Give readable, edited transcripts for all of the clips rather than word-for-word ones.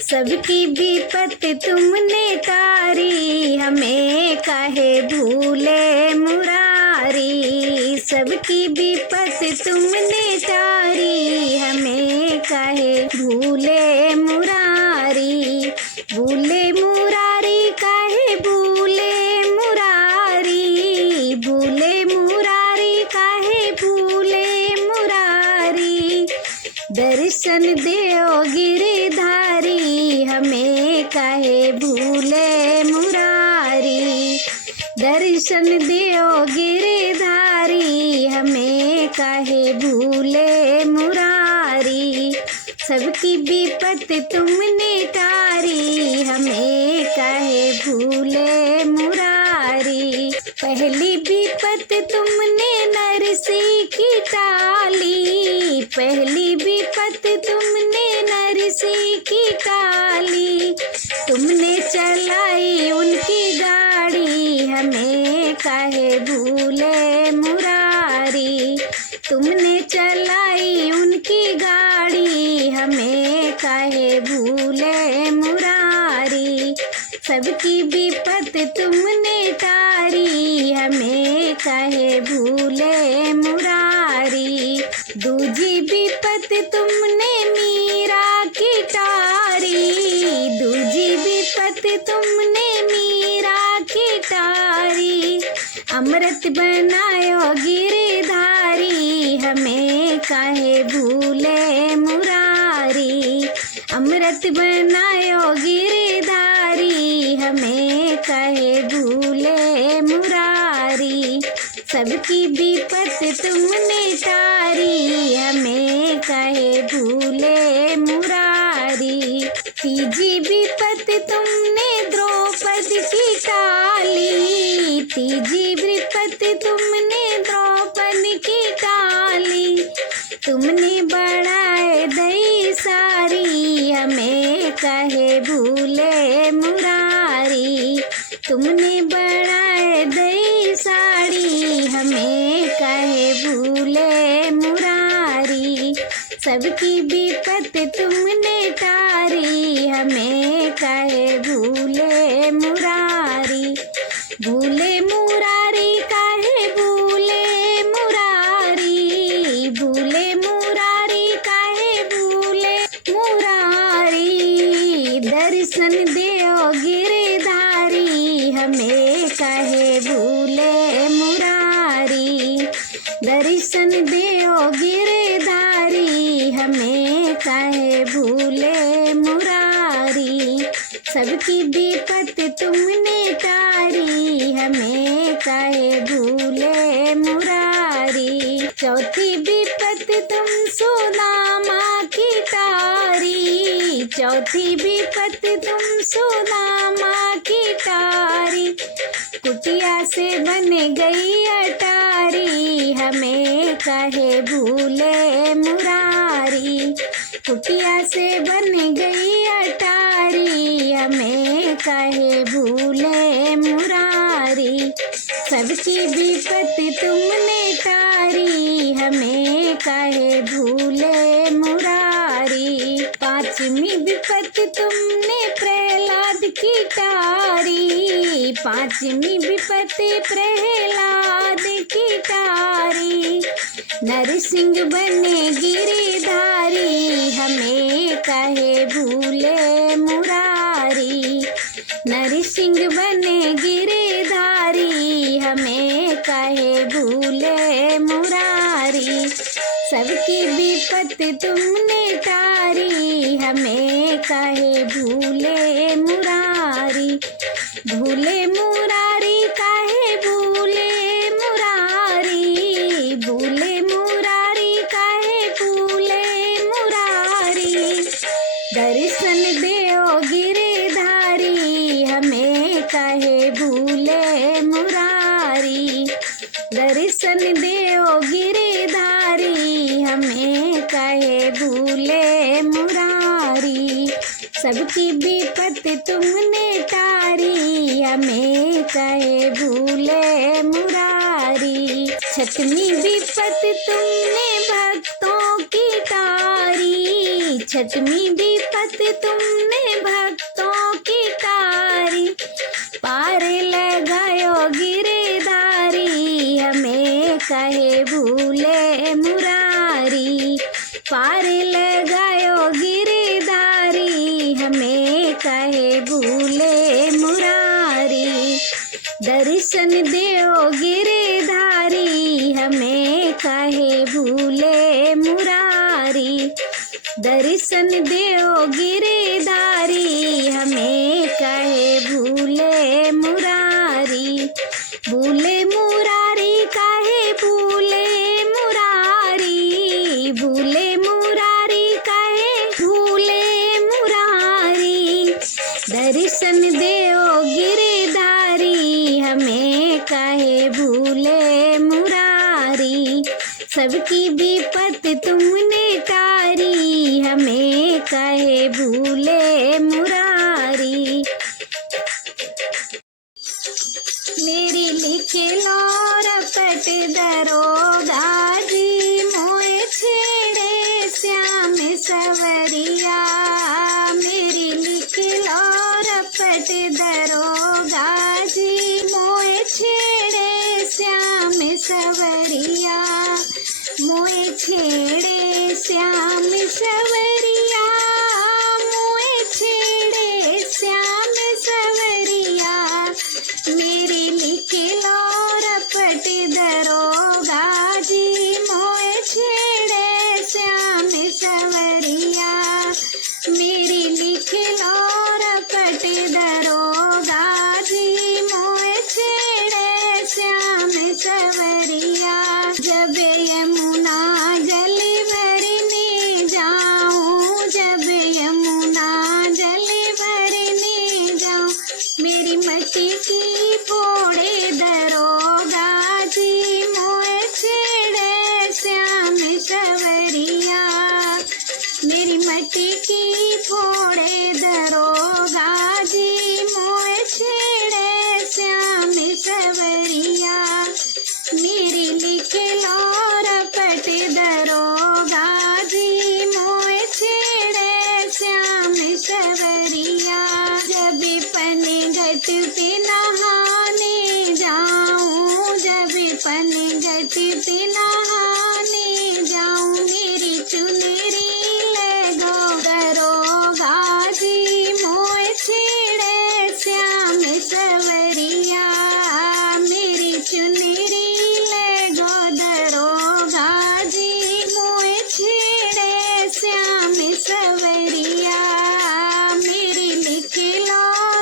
सबकी विपत तुमने तारी, हमें काहे भूले मुरारी। सबकी विपत तुमने तारी, हमें काहे भूले मुरारी। भूले मुरारी काहे भूले मुरारी, भूले मुरारी काहे भूले मुरारी। दर्शन देओ गिरधारी, हमें काहे भूले मुरारी। दर्शन देओ गिरधारी, हमें काहे भूले मुरारी। सबकी विपत तुमने तारी, हमें काहे भूले मुरारी। पहली विपत तुमने नरसी की टाली, पहली विपत तुमने नरसी की टाली। तुमने चलाई उनकी गाड़ी, हमें काहे भूले मुरारी। तुमने चलाई उनकी गाड़ी, हमें काहे भूले मुरारी। सबकी विपत तुमने तारी, हमें काहे भूले मुरारी। दूजी विपत तुमने मीरा की टारी, दूजी विपत तुमने मीरा की टारी। अमृत बनायो गिरधारी, हमें काहे भूले मुरारी। अमृत बनायो गिरधारी, हमें काहे भूले मुरारी। सबकी विपत तुमने तारी, हमें काहे भूले मुरारी। तीजी विपत तुमने द्रौपदी की टाली, तीजी विपत तुमने द्रौपदी की टाली। तुमने बढ़ाए दई सारी, हमें काहे भूले मुरारी। तुमने बढ़ाए दई साड़ी, हमें काहे भूले मुरारी। सबकी विपत तुमने तारी, हमें काहे भूले मुरारी। भूले मुरारी काहे भूले मुरारी, भूले मुरारी काहे भूले मुरारी। दर्शन देओ गिरधारी, हमें काहे भूले मुरारी। दर्शन देओ गिरधारी, हमें काहे भूले मुरारी। सबकी विपत तुमने तारी, हमें काहे भूले मुरारी। चौथी विपत तुम सुदामा की तारी, चौथी विपत तुम सुदामा की तारी। कुटिया से बन गई अटारी, हमें काहे भूले मुरारी। कुटिया से बन गई अटारी, हमें काहे भूले मुरारी। सबकी विपत तुमने तारी, हमें काहे भूले मुरारी। पांचवी विपत तुमने प्रहलाद की टारी, पांचवी विपत प्रहलाद की टारी। नरसिंह बने गिरधारी, हमें काहे भूले मुरारी। नरसिंह बने गिरधारी, हमें काहे भूले मुरारी। सबकी विपत तुमने तारी, हमें काहे भूले मुरारी। भूले मुरारी काहे भूले मुरारी, भूले मुरारी काहे भूले मुरारी। दर्शन देओ गिरधारी, हमें काहे भूले मुरारी। दर्शन देओ गिरधारी, हमें काहे भूले मुरारी। सबकी विपत तुमने तारी, हमें काहे भूले मुरारी। छठवीं विपत तुमने भक्तों की तारी, छठवीं विपत तुमने दर्शन देओ गिरधारी हमें काहे भूले मुरारी। दर्शन देओ गिरधारी हमें काहे भूले मुरारी। भूले मुरारी काहे भूले मुरारी। भूले मुरारी काहे भूले मुरारी। दर्शन देओ गिरधारी हमें काहे भूले मुरारी। सबकी विपत तुमने टारी हमें काहे भूले मुरारी। मेरी लिखे रपट दरोगा जी मोए छेड़े श्याम सवरिया। मेरी लिखे रपट दरोगा जी मोए छेड़े श्याम सवरिया। मोए छेड़े श्याम सवरिया। मोए छेड़े श्याम सवरिया। मेरी लिखे रपट दरोगा जी मोए छेड़े श्याम सवरिया। मेरी लिखे रपट दरोगा जी मोए छेड़े श्याम सवरिया। जब यमुना जल भरने जाऊं। जब यमुना जल भरने जाऊं। मेरी मटी की फोड़े दरोगा जी मोए छेड़े श्याम सवरिया। मेरी मटी की फोड़े दरोगा जी मोए छेड़े श्याम सवरिया। मेरी लिखे रपट दरोगा जी मोए छेड़े श्याम सवरिया। जब पनघट पे नहाने जाऊं। जब पनघट पे नहाने जाऊं। मेरी चुनरी लगो दरोगा जी मोए छेड़े श्याम सवरिया। मेरी चुनरी लगो दरोगा जी मोए छेड़े श्याम सवरिया। मेरी लिखे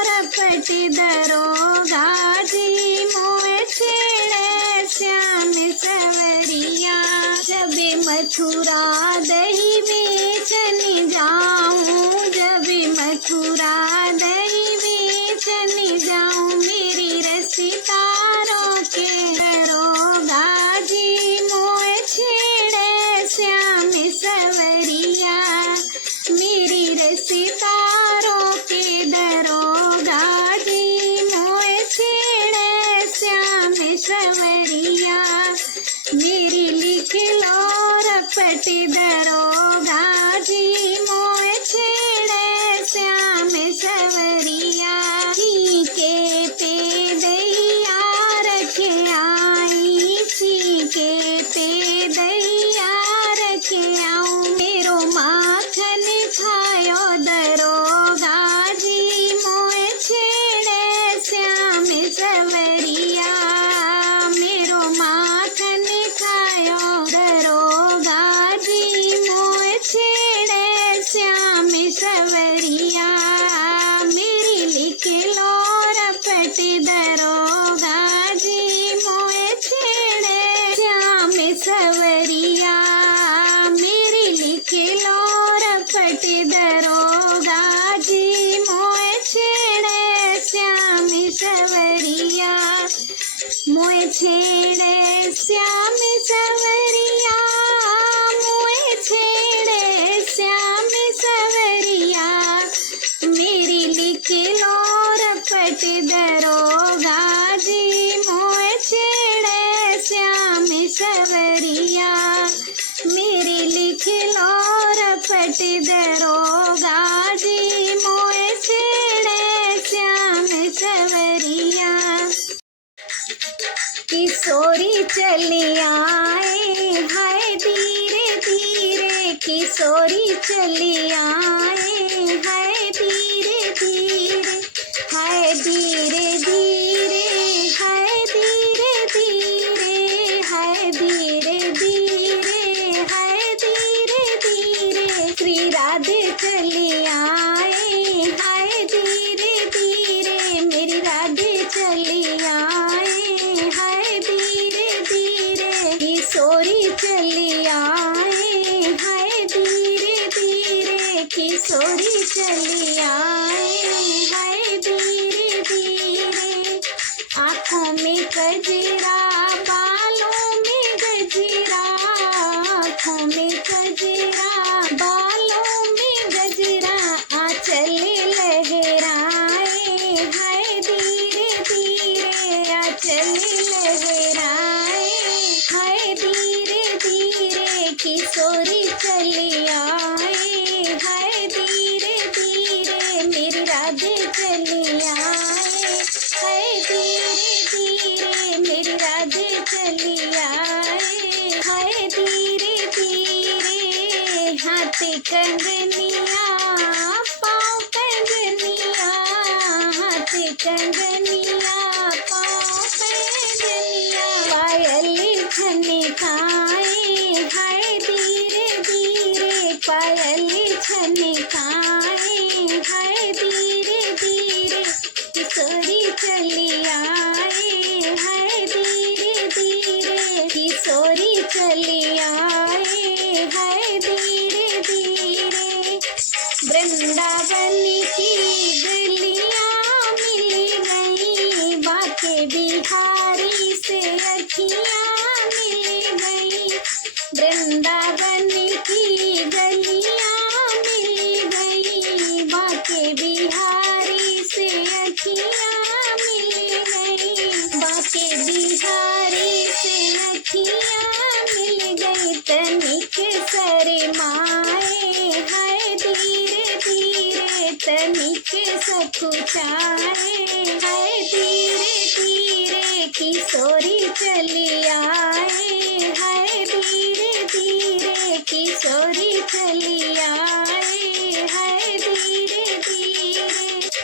रपट दरोगा जी मोए छेड़े श्याम सवरिया। जब मथुरा दही बेचन जाऊं। जब मथुरा दही बेचन जाऊं। मेरी रसितारों के दरोगा जी मोए छेड़े श्याम सवरिया। मेरी रसितारों के दरोगा जी मोए छेड़े श्याम सवरिया। मेरी लिखे रपट दरोगा जी मोए छेड़े श्याम सवरिया। के पे दैया रखे आई। के पे दैया रखे आऊं। मेरो माखन खायो दरोगा जी मोए छेड़े श्याम सवरिया। मेरो माखन खायो दरोगा जी मोए छेड़े श्याम सवरिया। मेरी लिखे रपट दरोगा जी मोए छेड़े श्याम सवरिया। मेरी लिखे रपट दरोगा जी मोए छेड़े श्याम सवरिया। मोए छेड़े श्याम सवरिया। मोए छेड़े श्याम सवरिया। मेरी लिखे रपट दरोगा जी मोए छेड़े श्याम सवरिया। मेरी लिखे रपट दरोगा जी मोए छेड़े श्याम सवरिया। किशोरी चली आए हाय धीरे धीरे। किशोरी चली आए हाय धीरे धीरे। हाय धीरे धीरे। हाय चली आए हाय धीरे धीरे। आँखों में गजरा बालों में गजरा, आँखों में गजरा बालों में गजरा, आँचल लहराए हाय धीरे धीरे, आँचल लहराए हाय धीरे धीरे। किशोरी चली आए हाय धीरे धीरे, मेरी राधे चली आए हाय धीरे धीरे, मेरी राधे चली आए हाय धीरे धीरे। हाथ कंगनिया पाँव कंगनिया, हाथ कंगनिया पाँव कंगनिया, पायल छनकाए हाय धीरे धीरे, पायल छनकाए हाय धीरे धीरे। किशोरी चली आए हाय धीरे धीरे, किशोरी चली आए हाय धीरे धीरे। वृंदावन की गलियां मिल गई, बाके बिहारी से अखियां मिल गई। वृंदावन की गलियां मिल गई, बाके बिहारी से अखियां मिल गई, बाके बिहारी से अखियां मिल गई। तनिक शरमाए हाय धीरे धीरे, तनिक सकुचाए हाय धीरे धीरे। किशोरी चली आए हाय धीरे धीरे, किशोरी चली आए हाय धीरे धीरे,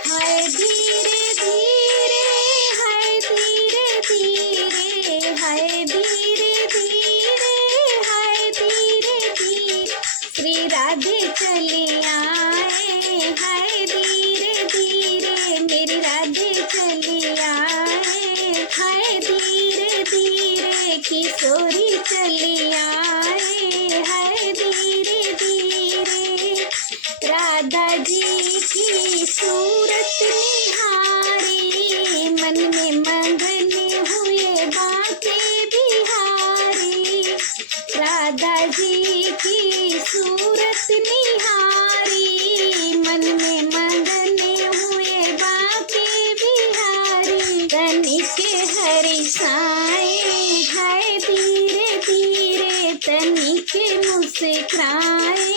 हाय धीरे धीरे, हाय धीरे धीरे, हाय धीरे धीरे, हाय धीरे धीरे। श्री राधे चली आए हाय धीरे धीरे, मेरी राधे चली आए हाय धीरे धीरे। किशोरी चली आए हाय धीरे धीरे। राधा जी की सूरत निहारी, मन में मगन हुए बाके बिहारी। राधा जी की सूरत निहारी, मन में मगन हुए बाके बिहारी। तनिक हर्षाए हाय धीरे धीरे, तनिक मुस्कुराए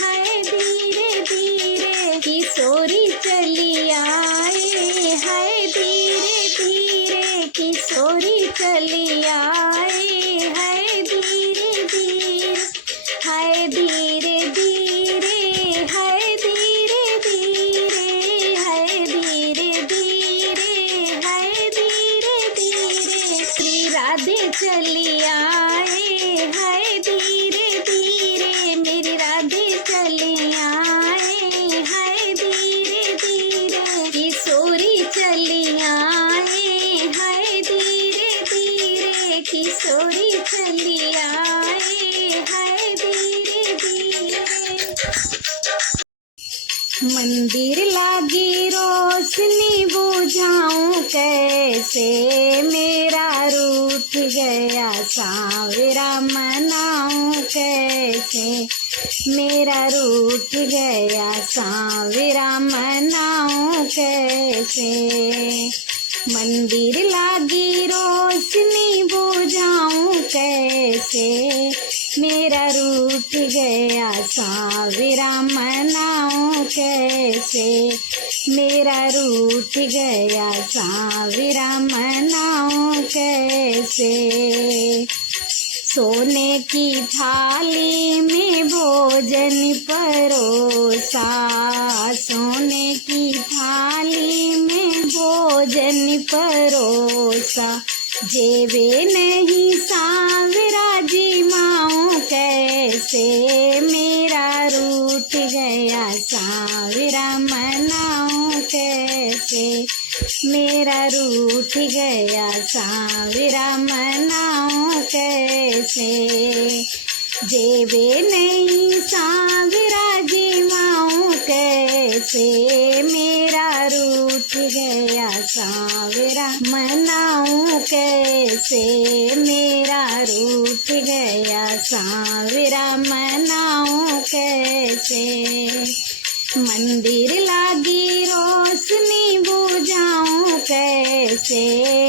हाय धीरे धीरे। किशोरी चली आए हाय धीरे धीरे, किशोरी चली आए हाय धीरे धीरे, हाय धीरे धीरे, हाय धीरे धीरे, हाय धीरे धीरे, हाय धीरे धीरे। श्री राधे चली आए हाय धीरे धीरे, मेरी राधे चली आए हाय धीरे धीरे। किशोरी चली आए हाय धीरे धीरे, किशोरी चली आए हाय धीरे धीरे। मंदिर लागी रोशनी बुझाऊं कैसे, मेरा रूठ गया सांवरा मनाऊं कैसे, मेरा रूठ गया सांवरा मनाऊं कैसे। मंदिर लागी रोशनी बुझाऊं कैसे, मेरा रूठ गया सांवरा मनाऊं कैसे, मेरा रूठ गया सांवरा मनाऊं कैसे। सोने की थाली में भोजन परोसा, सोने की थाली में भोजन परोसा, जेबे नहीं सांवरा जिमाऊं कैसे, मेरा रूठ गया सांवरा मनाऊं कैसे, मेरा रूठ गया सांवरा मनाऊं कैसे। जेबे नहीं सांवरा जिमाऊं कैसे मेरा रूठ गया सांवरा, मनाऊं कैसे मेरा रूठ गया सांवरा, मनाऊं कैसे। मंदिर लागी रोशनी बुझाऊं कैसे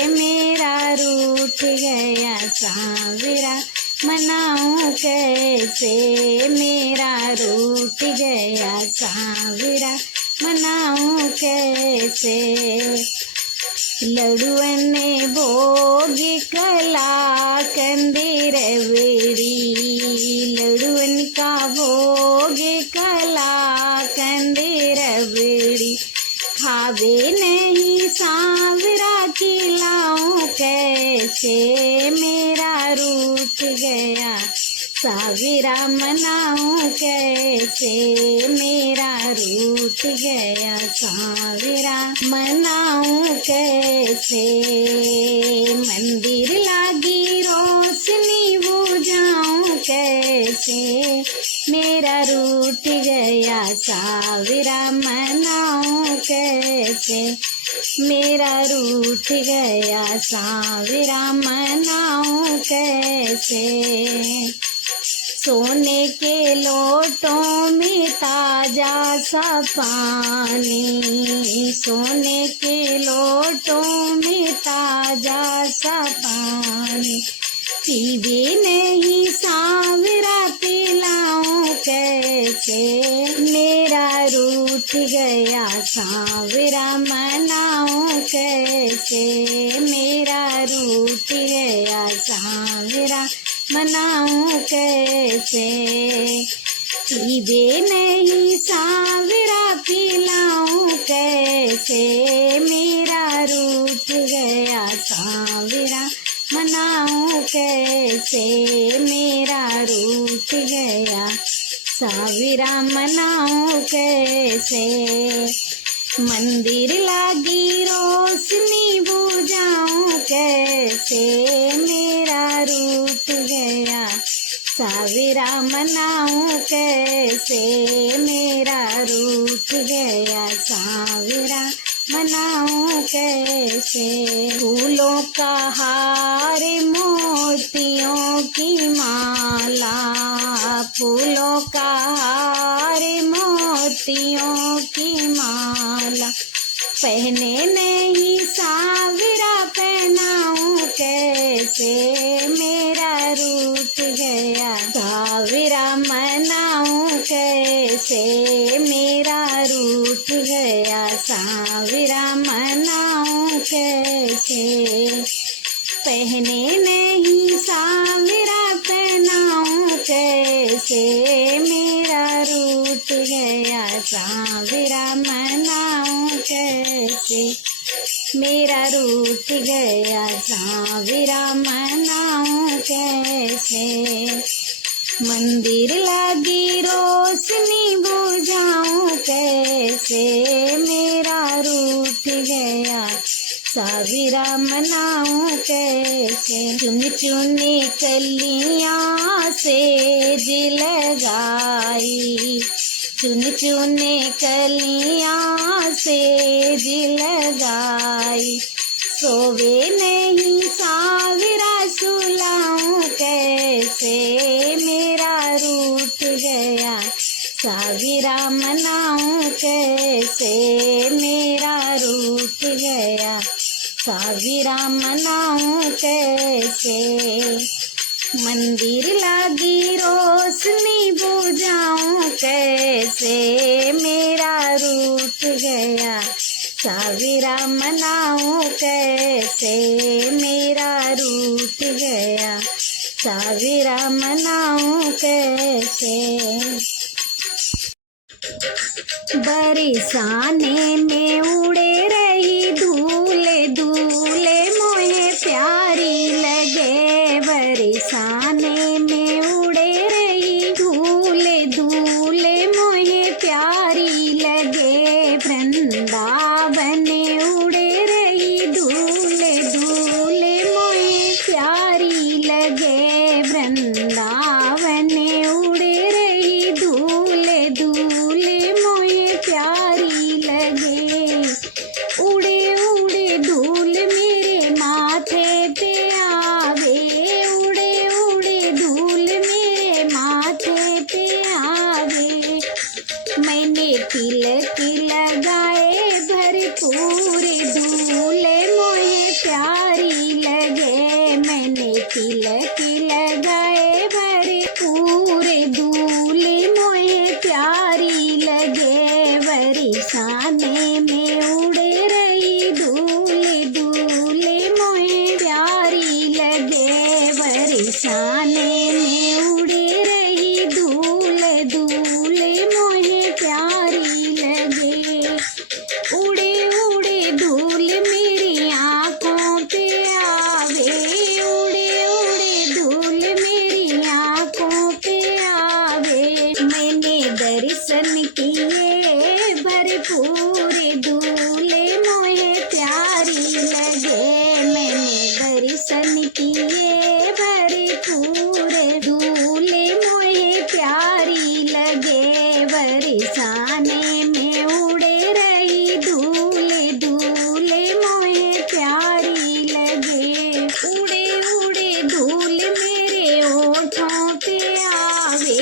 मेरा रूठ गया सांवरा, मनाऊं कैसे मेरा रूठ गया सांवरा, मनाऊं कैसे। लड़ुअन भोग कला कंदीर वेड़ी, लड़ुअन का भोग कला कंदीर वेड़ी, खावे नहीं सांवरा खिलाऊं कैसे मेरा रूठ गया सांवरा, मनाऊं कैसे मेरा रूठ गया सांवरा, मनाऊं कैसे। मंदिर लागी रोशनी बुझाऊं कैसे मेरा रूठ गया सांवरा, मनाऊं कैसे मेरा रूठ गया सांवरा, मनाऊं कैसे। सोने के लोटों में ताजा सा पानी, सोने के लोटों में ताजा सा पानी, पीवे नहीं सांवरा पिलाऊं कैसे मेरा रूठ गया सांवरा, मनाऊं कैसे मेरा रूठ गया सांवरा, मनाऊं कैसे। पीवे नहीं सांवरा पिलाऊं कैसे मेरा रूठ गया सांवरा, मनाऊं कैसे मेरा रूठ गया सांवरा, मनाऊं कैसे। मंदिर लागी रोशनी बुझाऊं कैसे मेरा रूठ गया सांवरा, मनाऊं कैसे मेरा रूठ गया सांवरा, मनाऊं कैसे। फूलों का हार मोतियों की माला, फूलों का हार मोतियों की माला, पहने नहीं सांवरा पहनाऊं कैसे मेरा रूठ गया सांवरा, मनाऊं कैसे मेरा रूठ गया सांवरा, मनाऊं कैसे। पहने नहीं सांवरा पहनाऊं कैसे मेरा रूठ गया सांवरा, मनाऊं कैसे मेरा रूठ गया सांवरा, मनाऊं कैसे। मंदिर लागी रोशनी बुझाऊं कैसे मेरा रूठ गया सांवरा, मनाऊं कैसे। चुन चुन कलियां सेज लगाई, चुन चुन कलियां सेज लगाई, सोवे नहीं सांवरा सुलाऊं कैसे मेरा रूठ गया सांवरा, मनाऊं कैसे मेरा रूठ गया सांवरा, मनाऊं कैसे। मंदिर लागी रोशनी बुझाऊं कैसे मेरा रूठ गया सांवरा, मनाऊं कैसे मेरा रूठ गया सांवरा, मनाऊं कैसे। बरसाने में उड़े रही धूले धूले मोहे प्यारी लगे, बरसाने में उड़े रही धूले धूले मोहे प्यारी लगे, वृंदावन उड़े रही धूले धूले मोहे प्यारी लगे, वृंदावन उड़े रही धूले धूले मोहे बरसाने में उड़े रही दूल्हे दूल्हे मोहे प्यारी लगे। बरसाने में उड़े रही दूल्हे दूल्हे मोहे प्यारी लगे। उड़े उड़े धूल मेरी आँखों पे आवे, उड़े उड़े धूल मेरी आँखों पे आवे। मैंने दर्शन किए भरपूर दूल्हे मोहे प्यारी लगे। मैंने दर्शन किए भरपूर दूल्हे मोहे प्यारी लगे। बरसाने में उड़े रही दूल्हे दूल्हे मोहे प्यारी लगे। उड़े उड़े धूल मेरे होठों पे आवे,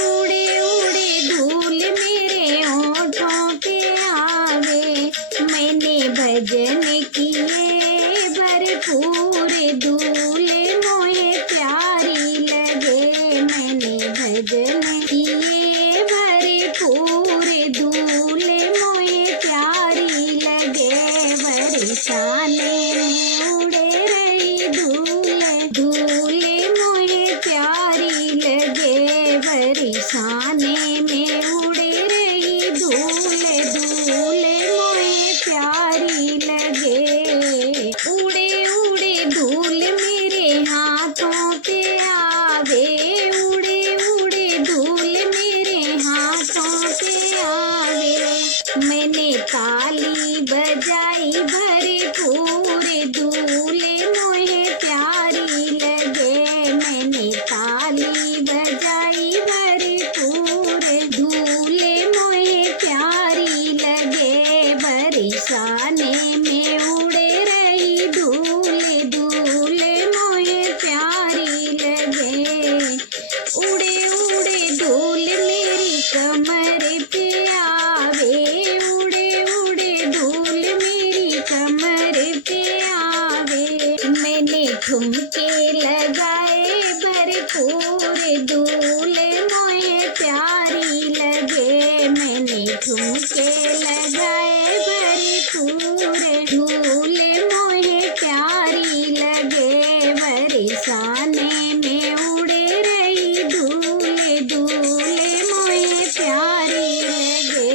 उड़े उड़े धूल मेरे होठों पे आवे। मैंने भजन किए भरपूर दूल्हे मोहे प्यारी लगे। मैंने भजन किए भरपूर दूल्हे मोहे प्यारी लगे। बरसाने में उड़े रही दूल्हे दूल्हे मोहे प्यारी लगे। बरसाने में उड़े रही दूल्हे दूल्हे मोहे प्यारी लगे। उड़े उड़े धूल मेरे हाथों पे आवे, उड़े उड़े धूल मेरे हाथों पे आवे। मैंने ताली बजाई भरपूर दूल्हे मोहे प्यारी लगे। मैंने ताली बजाई भरपूर दूल्हे मोहे प्यारी लगे। बरसाने में उड़े रही दूल्हे दूल्हे मोहे प्यारी लगे। उड़े उड़े धूल मेरी कमर पे आवे, उड़े उड़े धूल मेरी कमर पे आवे। मैंने ठुमके लगाए भरपूर दूल्हे मोहे प्यारी लगे। मैंने ठुमके लगाए भरपूर दूल्हे मोहे प्यारी लगे। बरसाने में उड़े रही दूल्हे दूल्हे मोहे प्यारी लगे।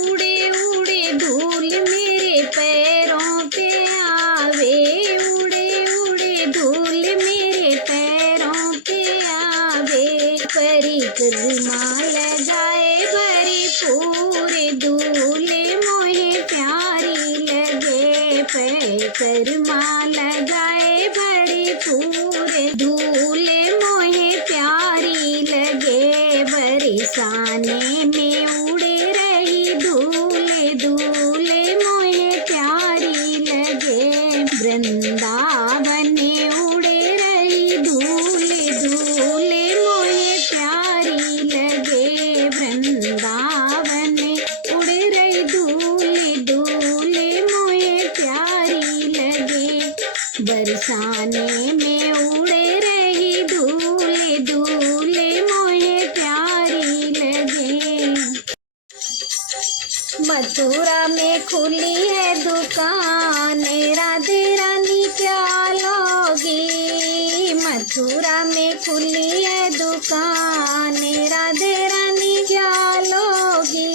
उड़े उड़े धूल मेरे पैरों पे आवे, उड़े उड़े धूल मेरे पैरों पे आवे। परिक्रमा लगाए भरपूर दूल्हे मोहे प्यारी लगे। परिक्रमा लगाए भरपूर दूल्हे मोहे प्यारी लगे। बरसाने में उड़े रही दूल्हे दूल्हे मोहे प्यारी लगे। वृंदावन में उड़े रही दूल्हे दूल्हे मोहे प्यारी लगे। वृंदावन में उड़े रही दूल्हे दूल्हे मोहे प्यारी लगे। बरसाने में उड़े रही दूल्हे दूल्हे मोहे प्यारी लगे। मथुरा में खुली है दुकान, राधे रानी क्या लोगी। मथुरा में खुली है दुकान, राधे रानी क्या लोगी।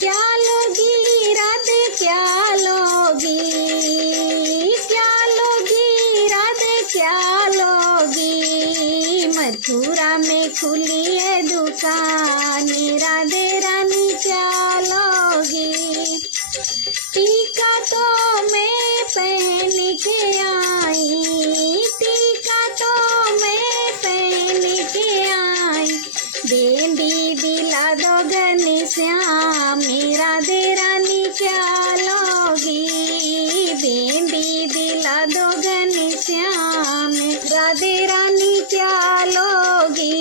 क्या लोगी राधे क्या लोगी, क्या लोगी राधे क्या लोगी। मथुरा में खुली है दुकान, राधे रानी क्या लोगी। टीका तो मैं पहन के आई, टीका तो मैं पहन के आई। बेंदी दिला दो घनश्याम, राधे रानी क्या लोगी। बेंदी दिला दो घनश्याम, राधे रानी क्या लोगी।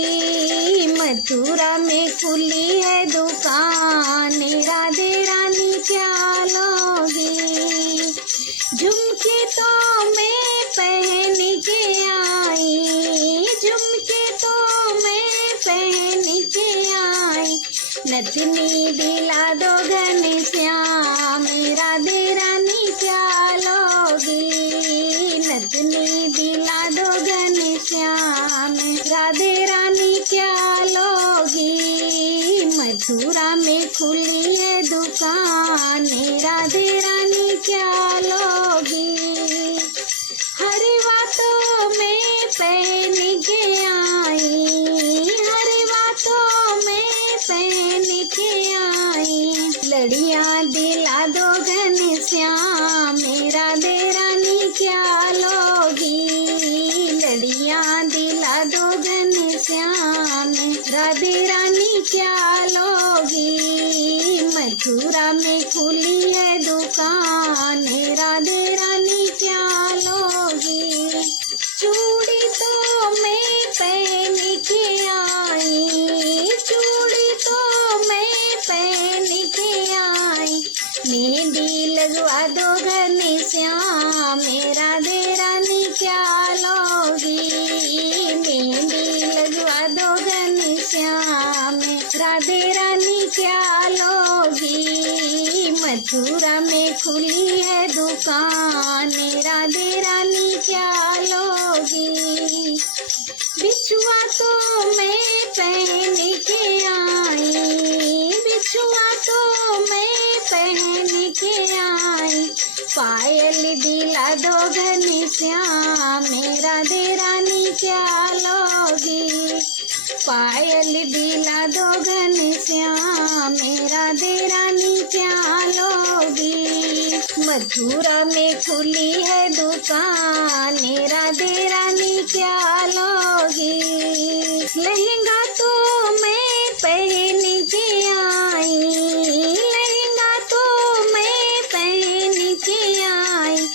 मथुरा में खुली है दुकान, राधे रानी क्या लोगी। झुमके तो मैं पहन के आई, झुमके तो मैं पहन के आई। नथ नथनी दिला दो घनश्याम, राधे रानी क्या लोगी। नथनी दिला दो घनश्याम, राधे रानी क्या लोगी। मथुरा में खुली है दुकान, राधे रानी क्या लोगी। हर बातों में पहन के आई, हर बातों में पहन के आई। लड़ियां दिला दो घनश्याम, राधे रानी क्या लोगी। लड़ियां दिला दो घनश्याम, राधे रानी क्या लोगी। मथुरा में खुली है दुकान, राधे रानी क्या लोगी। चूड़ी तो मैं पहन के आई, चूड़ी तो मैं पहन के आई। मेहंदी लगवा दो घनश्याम, राधे रानी क्या लोगी। मेहंदी लगवा दो घनश्याम, राधे रानी क्या लोगी। मथुरा में खुली है दुकान, राधे रानी क्या लोगी। बिछुआ तो मैं पहन के आई, बिछुआ तो मैं पहन के आई। पायल दिला दो घनश्याम, राधे रानी क्या लोगी। पायल दिला दो घनश्याम, राधे रानी क्या लोगी। मथुरा में खुली है दुकान, राधे रानी क्या लोगी। लहंगा तो मैं पहन के आई, लहंगा तो मैं पहन के आई।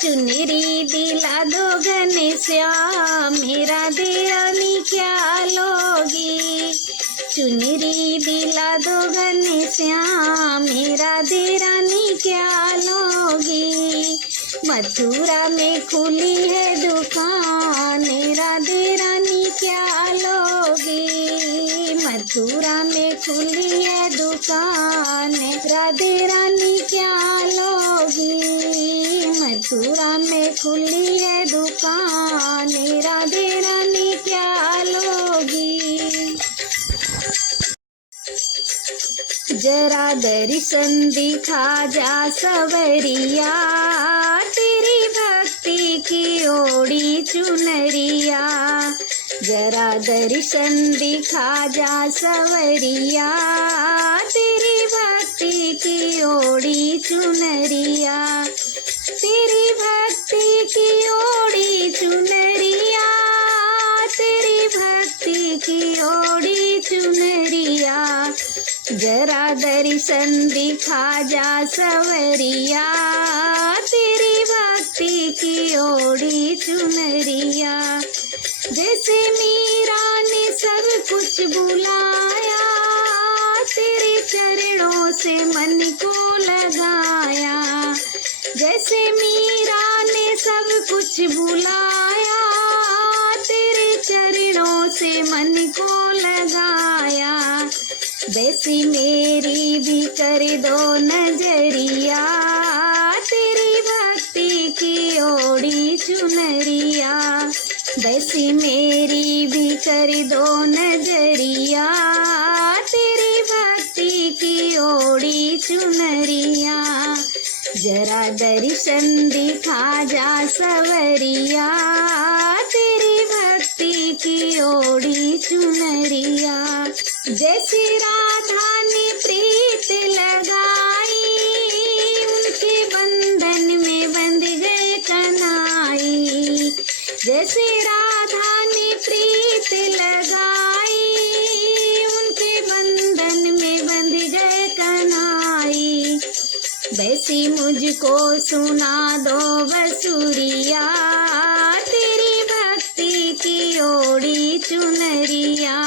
चुनरी दिला दो घनश्याम, राधे रानी क्या लोगी। चुनरी दिला दो घनश्याम, राधे रानी क्या लोगी। मथुरा में खुली है दुकान, राधे रानी क्या लोगी। मथुरा में खुली है दुकान, राधे रानी क्या लोगी। मथुरा में खुली है दुकान, राधे रानी क्या लोगी। जरा दर्शन दिखा जा सवरिया, तेरी भक्ति की ओढ़ी चुनरिया। जरा दर्शन दिखा जा सवरिया, तेरी भक्ति की ओढ़ी चुनरिया। तेरी भक्ति की ओढ़ी चुनरिया, तेरी भक्ति की ओढ़ी चुनरिया। जरा दर्शन दिखा जा सवरिया, तेरी भक्ति की ओढ़ी चुनरिया। जैसे मीरा ने सब कुछ बुलाया, तेरे चरणों से मन को लगाया। जैसे मीरा ने सब कुछ बुलाया, तेरे चरणों से मन को लगाया। वैसी मेरी भी कर दो नजरिया, तेरी भक्ति की ओढ़ी चुनरिया। वैसी मेरी भी कर दो नजरिया, तेरी भक्ति की ओढ़ी चुनरिया। जरा दर्शन दिखा जा सवरिया, तेरी भक्ति की ओढ़ी चुनरिया। जैसे राधा ने प्रीत लगाई, उनके बंधन में बंध गए कन्हई। जैसे राधा ने प्रीत लगाई, उनके बंधन में बंध गए कन्हई। वैसी मुझको सुना दो बसुरिया, तेरी भक्ति की ओढ़ी चुनरिया।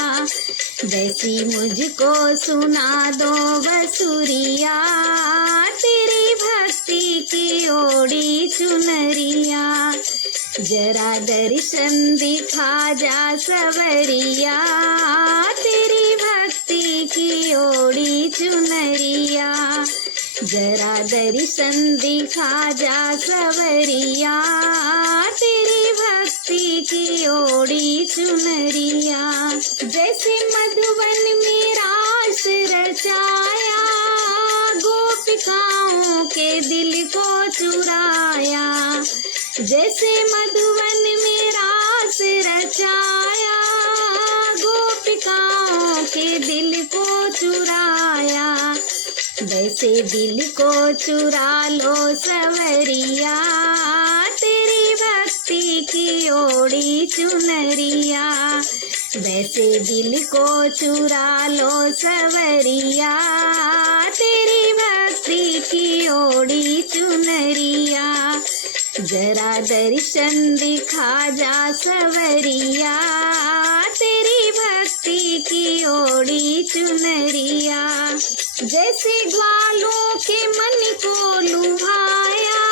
वैसी मुझको सुना दो बसुरिया, तेरी भक्ति की ओढ़ी चुनरिया। जरा दर्शन दिखा जा सवरिया, तेरी भक्ति भक्ति की ओढ़ी चुनरिया, जरा दर्शन दिखा जा सवरिया, तेरी भक्ति की ओढ़ी चुनरिया। जैसे मधुवन में रास रचाया, गोपिकाओं के दिल को चुराया। जैसे मधुवन में रास रचाया, गोपिकाओं के दिल को चुराया। वैसे दिल को चुरा लो सवरिया, तेरी भक्ति की ओढ़ी चुनरिया। वैसे दिल को चुरा लो सवरिया, तेरी भक्ति की ओढ़ी चुनरिया। जरा दर्शन दिखा जा सवरिया, तेरी भक्ति की ओढ़ी चुनरिया। जैसे ग्वालों के मन को लुभाया,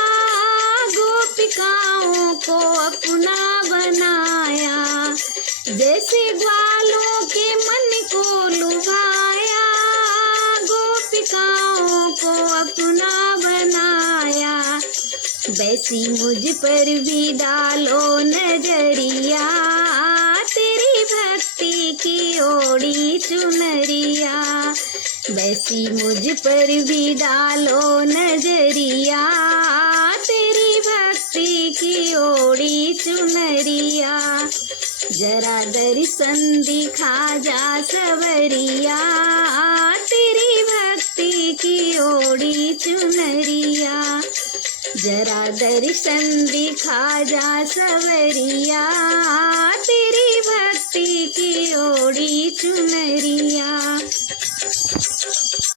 गोपिकाओं को अपना बनाया। जैसे ग्वालों के मन को लुभाया, गोपिकाओं को अपना बनाया। वैसी मुझ पर भी डालो नजरिया, तेरी भक्ति की ओढ़ी चुनरिया। वैसी मुझ पर भी डालो नजरिया, तेरी भक्ति की ओढ़ी चुनरिया। जरा दर्शन दिखा जा सवरिया, तेरी भक्ति की ओढ़ी चुनरिया। जरा दर्शन दिखा जा सवरिया, तेरी भक्ति की ओढ़ी चुनरिया।